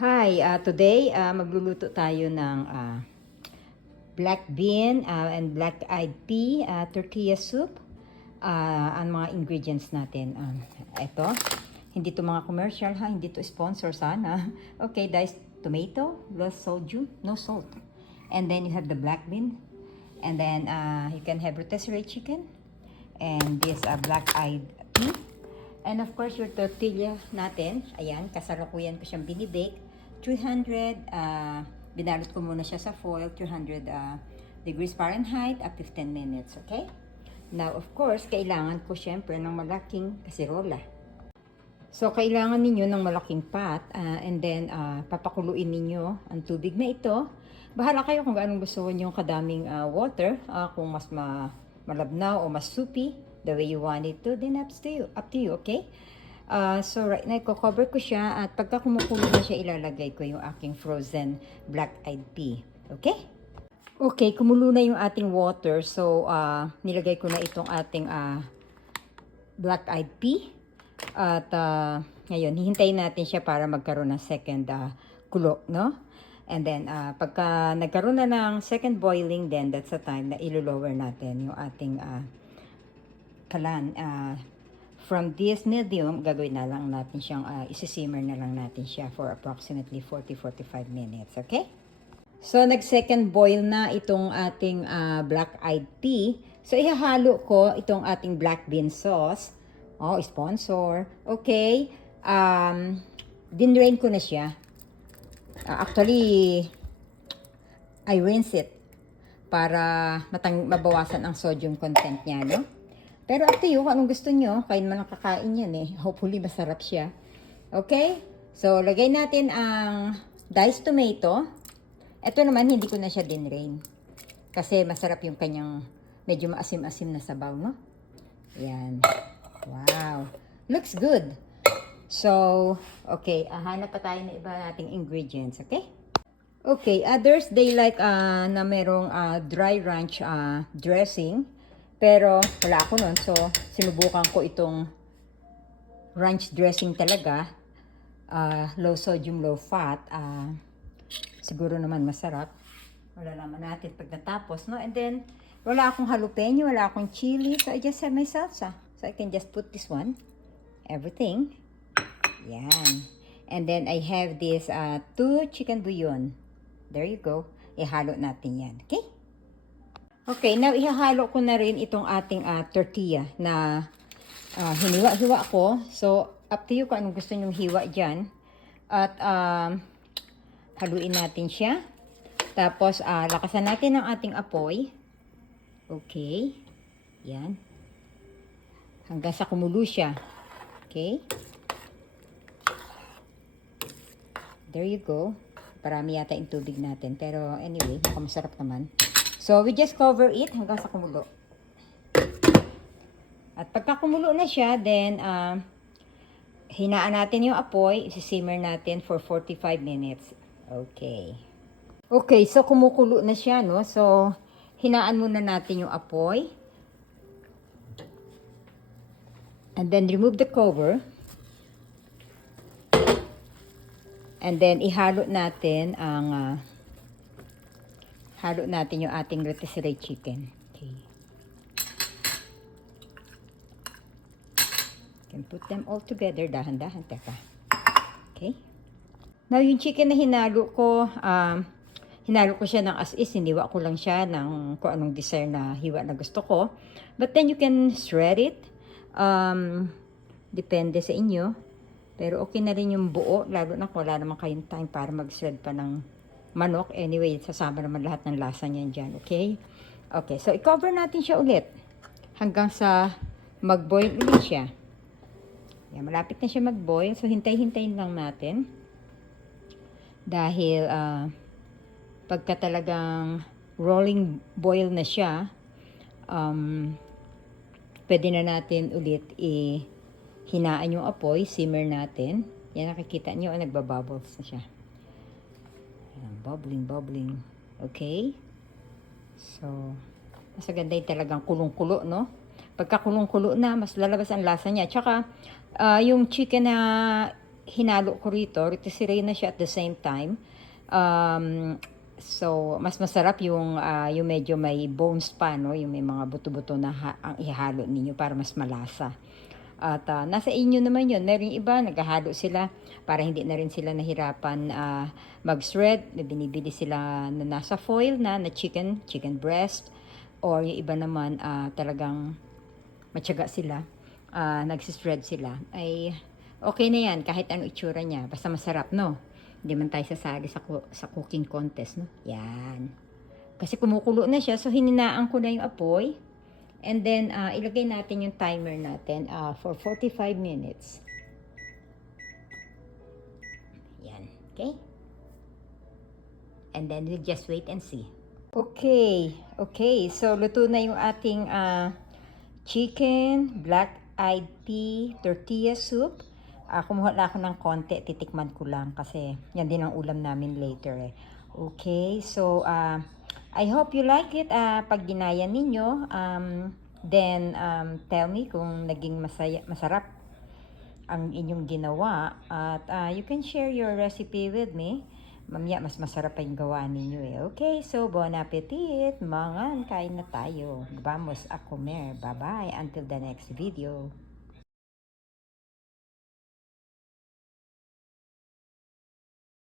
Hi, today magluluto tayo ng black bean and black eyed pea tortilla soup. Ang mga ingredients natin, ito, hindi to mga commercial ha, hindi to sponsor sana. Okay, guys, tomato, less sodium, no salt. And then you have the black bean, and then you can have rotisserie chicken, and this black eyed pea. And of course, your tortilla natin, ayan, kasalukuyan ko siyang binibake. 300, binalot ko muna siya sa foil, 300 degrees Fahrenheit at 15 minutes, okay? Now, of course, kailangan ko syempre ng malaking kasirola. So, kailangan ninyo ng malaking pot, and then papakuluin ninyo ang tubig na ito. Bahala kayo kung anong gusto niyo yung kadaming water, kung mas malabnaw o mas soupy, the way you want it to, then up to you, okay? So right now, i-cover ko siya at pagka kumukulo na siya, ilalagay ko yung aking frozen black-eyed pea. Okay? Okay, kumulo na yung ating water. So, nilagay ko na itong ating black-eyed pea. At ngayon, hihintayin natin siya para magkaroon ng second kulo, no? And then, pagka nagkaroon na ng second boiling, then that's the time na ilo-lower natin yung ating kalan. From this medium, gagawin na lang natin siyang, isi-simmer na lang natin siya for approximately 40-45 minutes, okay? So, nag-second boil na itong ating black-eyed pea. So, ihahalo ko itong ating black bean sauce. Oh, sponsor. Okay. Dinrain ko na siya. Actually, I rinse it para mabawasan ang sodium content niya, no? Pero up to you, kung anong gusto nyo, kayo naman ang kakain yan eh. Hopefully, masarap siya. Okay? So, lagay natin ang diced tomato. Ito naman, hindi ko na siya dinrain. Kasi masarap yung kanyang medyo maasim-asim na sabaw, no? Yan. Wow. Looks good. So, okay. Hanap pa tayo ng iba nating ingredients, okay? Okay, others, they like na merong dry ranch dressing. Pero wala ako nun. So, sinubukan ko itong ranch dressing talaga. Low sodium, low fat. Siguro naman masarap. Wala naman natin pag natapos, no? And then, wala akong jalapeno, wala akong chili. So, I just have my salsa. So, I can just put this one. Everything. Yan. And then, I have this 2 chicken bouillon. There you go. Ihalo natin yan. Okay? Okay, now ihahalo ko na rin itong ating tortilla na hiniwa-hiwa ko. So, up to you kung anong gusto nyong hiwa dyan. At haluin natin siya. Tapos, lakasan natin ang ating apoy. Okay. Yan. Hanggang sa kumulo siya. Okay. There you go. Parami yata yung tubig natin. Pero anyway, masarap naman. So, we just cover it hanggang sa kumulo. At pagka kumulo na siya, then, hinaan natin yung apoy. Isi-simmer natin for 45 minutes. Okay. Okay, so kumukulo na siya, no? So, hinaan muna natin yung apoy. And then, remove the cover. And then, ihalo natin ang halo natin yung ating rotisserie chicken. Okay. Can put them all together. Dahan-dahan. Teka. Okay. Now, yung chicken na hinalo ko siya ng as is. Hiniwa ko lang siya ng kung anong dessert na hiwa na gusto ko. But then, you can shred it. Depende sa inyo. Pero okay na rin yung buo. Lalo na kung wala naman kayong time para mag-shred pa ng manok. Anyway, sasama naman lahat ng lasa niyan dyan. Okay? Okay. So, i-cover natin siya ulit. Hanggang sa mag-boil ulit siya. Yan, malapit na siya mag-boil. So, hintay-hintayin lang natin. Dahil, pagka talagang rolling boil na siya, pwede na natin ulit hinaan yung apoy. Simmer natin. Yan, nakikita nyo, nagbabubbles na siya. Bubbling. Okay? So, mas ganda yung talagang kulong-kulo, no? Pagka kulong-kulo na, mas lalabas ang lasa niya. Tsaka, yung chicken na hinalo ko rito, rotisserie na siya at the same time. So, mas masarap yung medyo may bones pa, no? Yung may mga buto-buto na ang ihalo ninyo para mas malasa. At nasa inyo naman yun. Meron iba, naghahalo sila para hindi na rin sila nahirapan mag-shred. May binibili sila na nasa foil na chicken breast. Or yung iba naman talagang matyaga sila, nagsishred sila. Ay okay na yan kahit ano itsura niya. Basta masarap, no? Hindi man tayo sasali sa cooking contest, no? Yan. Kasi kumukulo na siya, so hininaan ko na yung apoy. And then, ilagay natin yung timer natin for 45 minutes. Yan. Okay? And then, we'll just wait and see. Okay. Okay. So, luto na yung ating chicken, black-eyed pea, tortilla soup. Kumuha na ako ng konti, titikman ko lang kasi yan din ang ulam namin later eh. Okay, so I hope you like it. Pag ginaya ninyo, then tell me kung naging masarap ang inyong ginawa. At you can share your recipe with me. Mamaya mas masarap pa yung gawa ninyo eh. Okay, so bon appetit. Mangan, kain na tayo. Vamos a comer. Bye-bye. Until the next video.